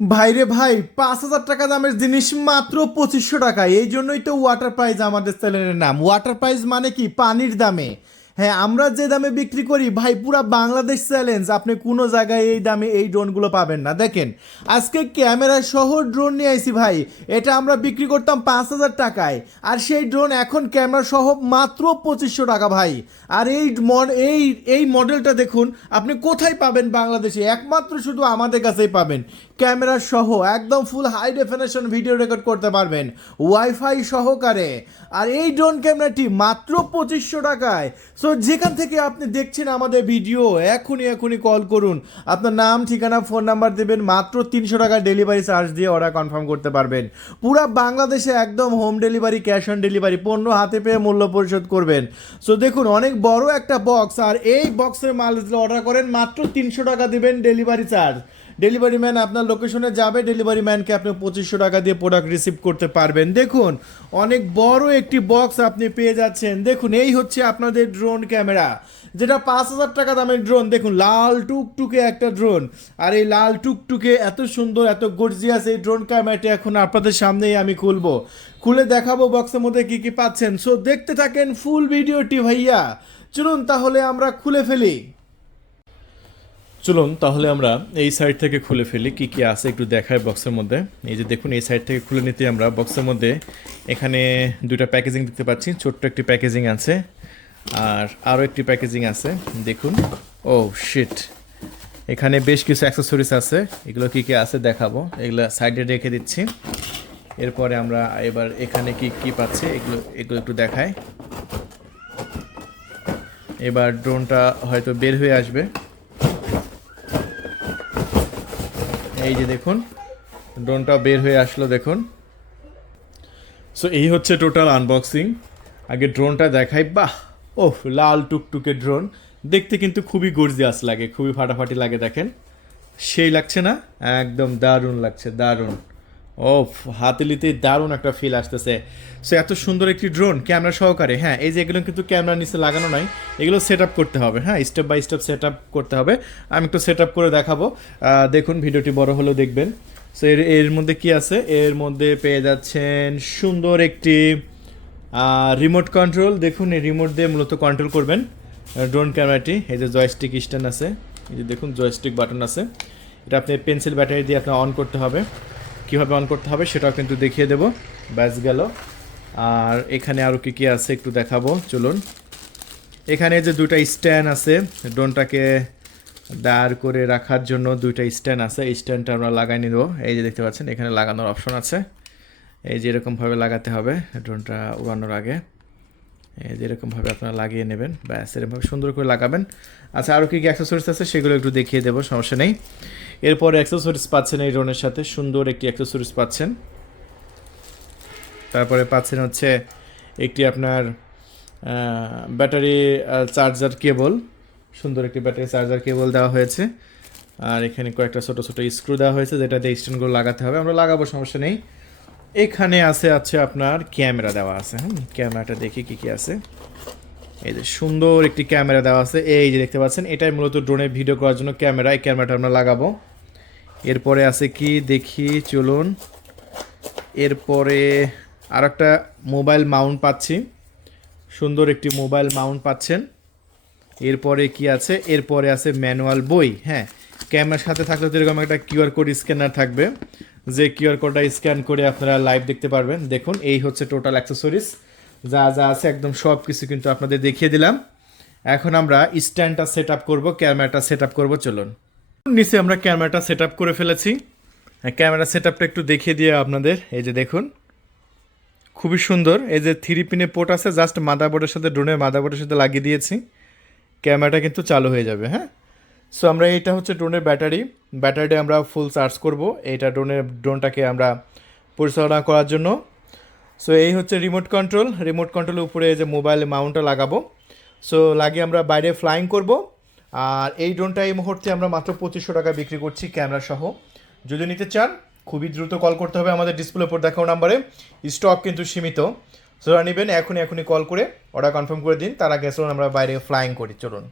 ভাইরে ভাই, 5,000 টাকা দামের জিনিস মাত্র 2500 টাকায়। এই জন্যই তো ওয়াটার প্রাইজ আমাদের চ্যানেলের নাম। ওয়াটার প্রাইজ মানে কি? পানির দামে। হ্যাঁ, আমরা যে দামে বিক্রি করি ভাই, পুরা বাংলাদেশ চ্যালেঞ্জ, আপনি কোনো জায়গায় এই দামে এই ড্রোনগুলো পাবেন না। দেখেন, আজকে ক্যামেরা সহ ড্রোন নিয়ে আইছি ভাই। এটা আমরা বিক্রি করতাম 5,000 টাকায়, আর সেই ড্রোন এখন ক্যামেরা সহ মাত্র 2500 টাকা ভাই। আর এই এই মডেলটা দেখুন, আপনি কোথায় পাবেন বাংলাদেশে? একমাত্র শুধু আমাদের কাছেই পাবেন। ক্যামেরা সহ একদম ফুল হাই ডেফিনেশন ভিডিও রেকর্ড করতে পারবেন ওয়াইফাই সহকারে। আর এই ড্রোন ক্যামেরাটি মাত্র 2500 টাকায়। সো যেখান থেকে আপনি দেখছেন আমাদের ভিডিও, এখনই কল করুন। আপনার নাম, ঠিকানা, ফোন নাম্বার দেবেন, মাত্র 300 টাকা ডেলিভারি চার্জ দিয়ে অর্ডার কনফার্ম করতে পারবেন। পুরা বাংলাদেশে একদম home delivery, cash on delivery, পণ্য হাতে পেয়ে মূল্য পরিশোধ করবেন। সো দেখুন, অনেক বড় একটা বক্স, আর এই বক্সের মাল অর্ডার করেন মাত্র 300 টাকা দেবেন ডেলিভারি চার্জ। ডেলিভারি ম্যান আপনার লোকেশনে যাবে, ডেলিভারি ম্যানকে আপনি 2500 টাকা দিয়ে প্রোডাক্ট রিসিভ করতে পারবেন। দেখুন, অনেক বড় একটি বক্স আপনি পেয়ে যাচ্ছেন। দেখুন, এই হচ্ছে আপনাদের ড্রোন ক্যামেরা, যেটা 5,000 টাকা দামের ড্রোন। দেখুন, লাল টুকটুকে একটা ড্রোন। আর এই লাল টুকটুকে এত সুন্দর, এত গর্জিয়াস এই ড্রোন ক্যামেরাটি এখন আপনাদের সামনেই আমি খুলে দেখাবো বক্সের মধ্যে কি কি পাচ্ছেন। সো দেখতে থাকেন ফুল ভিডিওটি ভাইয়া। চলুন তাহলে আমরা খুলে ফেলি। চলুন তাহলে আমরা এই সাইড থেকে খুলে ফেলি, কি কি আছে একটু দেখায় বক্সের মধ্যে। এই যে দেখুন, এই সাইড থেকে খুলে নিতে আমরা বক্সের মধ্যে এখানে দুইটা প্যাকেজিং দেখতে পাচ্ছি। ছোট্ট একটি প্যাকেজিং আছে, আর আরও একটি প্যাকেজিং আছে। দেখুন, ও শিট, এখানে বেশ কিছু অ্যাক্সেসরিজ আছে। এগুলো কি কি আছে দেখাবো, এগুলো সাইডে রেখে দিচ্ছি। এরপরে আমরা এবার এখানে কি কি পাচ্ছি এগুলো এগুলো একটু দেখাই। এবার ড্রোনটা হয়তো বের হয়ে আসবে। এই যে দেখুন, ড্রোনটা বের হয়ে আসলো দেখুন। সো এই হচ্ছে টোটাল আনবক্সিং। আগে ড্রোনটা দেখাই। বাহ, ওহ, লাল টুকটুকে ড্রোন, দেখতে কিন্তু খুবই গর্জিয়াস লাগে, খুবই ফাটাফাটি লাগে। দেখেন, সেই লাগছে না? একদম দারুণ লাগছে, দারুণ। ও, হাতে নিতেই দারুণ একটা ফিল আসতেছে। সো এত সুন্দর একটি ড্রোন ক্যামেরা সহকারে। হ্যাঁ, এই যে এগুলো কিন্তু ক্যামেরার নিচে লাগানো নাই, এগুলো সেট আপ করতে হবে। হ্যাঁ, step by step set up করতে হবে। আমি একটু সেট আপ করে দেখাবো। দেখুন, ভিডিওটি বড় হলেও দেখবেন। সো এর মধ্যে কি আছে? এর মধ্যে পেয়ে যাচ্ছেন সুন্দর একটি রিমোট কন্ট্রোল। দেখুন, এই রিমোট দিয়ে মূলত কন্ট্রোল করবেন ড্রোন ক্যামেরাটি। এই যে জয়স্টিক স্ট্যান্ড আছে, এই যে দেখুন জয়স্টিক বাটন আছে। এটা আপনি পেন্সিল ব্যাটারি দিয়ে আপনার অন করতে হবে। কীভাবে অন করতে হবে সেটাও কিন্তু দেখিয়ে দেবো। ব্যাস গেল। আর এখানে আরও কী কী আছে একটু দেখাবো, চলুন। এখানে যে দুইটা স্ট্যান্ড আছে, ড্রোনটাকে দাঁড় করে রাখার জন্য দুইটা স্ট্যান্ড আছে। এই স্ট্যান্ডটা আমরা লাগাই নিব। এই যে দেখতে পাচ্ছেন, এখানে লাগানোর অপশন আছে। এই যে এরকমভাবে লাগাতে হবে ড্রোনটা উড়ানোর আগে। এই যে এরকমভাবে আপনারা লাগিয়ে নেবেন, ব্যাস এরকমভাবে সুন্দর করে লাগাবেন। আচ্ছা, আরও কী কী অ্যাক্সেসরিজ আছে সেগুলো একটু দেখিয়ে দেবো, সমস্যা নেই। এরপরে অ্যাক্সেসরিজ পাচ্ছেন এই ড্রোনের সাথে, সুন্দর একটি অ্যাক্সেসরিজ পাচ্ছেন। তারপরে পাচ্ছেন হচ্ছে একটি আপনার ব্যাটারি চার্জার কেবল, সুন্দর একটি ব্যাটারি চার্জার কেবল দেওয়া হয়েছে। আর এখানে কয়েকটা ছোটো ছোটো স্ক্রু দেওয়া হয়েছে, যেটা দিয়ে স্ট্যান্ডগুলো লাগাতে হবে। আমরা লাগাবো, সমস্যা নেই। এখানে আছে আপনার ক্যামেরা দেওয়া আছে। ক্যামেরাটা দেখি কী কী আছে। এই যে সুন্দর একটি ক্যামেরা দেওয়া আছে, এই যে দেখতে পাচ্ছেন। এটাই মূলত ড্রোনের ভিডিও করার জন্য ক্যামেরা। এই ক্যামেরাটা আমরা লাগাবো। এরপরে আছে কি দেখি, চলুন। এরপরে আর একটা মোবাইল মাউন্ট পাচ্ছি, সুন্দর একটি মোবাইল মাউন্ট পাচ্ছেন। এরপরে কি আছে? এরপরে আছে ম্যানুয়াল বই। হ্যাঁ, ক্যামেরার সাথে থাকলে তো এরকম একটা কিউআর কোড স্ক্যানার থাকবে, যে কিউআর কোডটা স্ক্যান করে আপনারা লাইভ দেখতে পারবেন। দেখুন, এই হচ্ছে টোটাল অ্যাক্সেসরিজ, যা যা আছে একদম সব কিছু কিন্তু আপনাদের দেখিয়ে দিলাম। এখন আমরা স্ট্যান্ডটা সেট আপ করবো, ক্যামেরাটা সেট আপ করবো, চলুন। নিচে আমরা ক্যামেরাটা সেট আপ করে ফেলেছি। ক্যামেরা সেট আপটা একটু দেখিয়ে দিয়ে আপনাদের। এই যে দেখুন, খুবই সুন্দর। এই যে 3 পিনে পোর্ট আছে, জাস্ট মাদারবোর্ডের সাথে, ড্রোনের মাদারবোর্ডের সাথে লাগিয়ে দিয়েছি। ক্যামেরাটা কিন্তু চালু হয়ে যাবে। হ্যাঁ, সো আমরা এইটা হচ্ছে ড্রোনের ব্যাটারিটা আমরা ফুল চার্জ করব এইটা ড্রোনটাকে আমরা পরিচালনা করার জন্য। সো এই হচ্ছে রিমোট কন্ট্রোলের উপরে যে মোবাইল মাউন্টটা লাগাবো। সো লাগিয়ে আমরা বাইরে ফ্লাইং করব। আর এই ড্রোনটা এই মুহূর্তে আমরা মাত্র 2500 টাকা বিক্রি করছি ক্যামেরা সহ। যদি নিতে চান খুবই দ্রুত কল করতে হবে আমাদের ডিসপ্লে উপর দেখানো নাম্বারে। স্টক কিন্তু সীমিত। সো নেবেন, এখনই কল করে অর্ডার কনফার্ম করে দিন। তার আগে চলুন আমরা বাইরে ফ্লাইং করি, চলুন।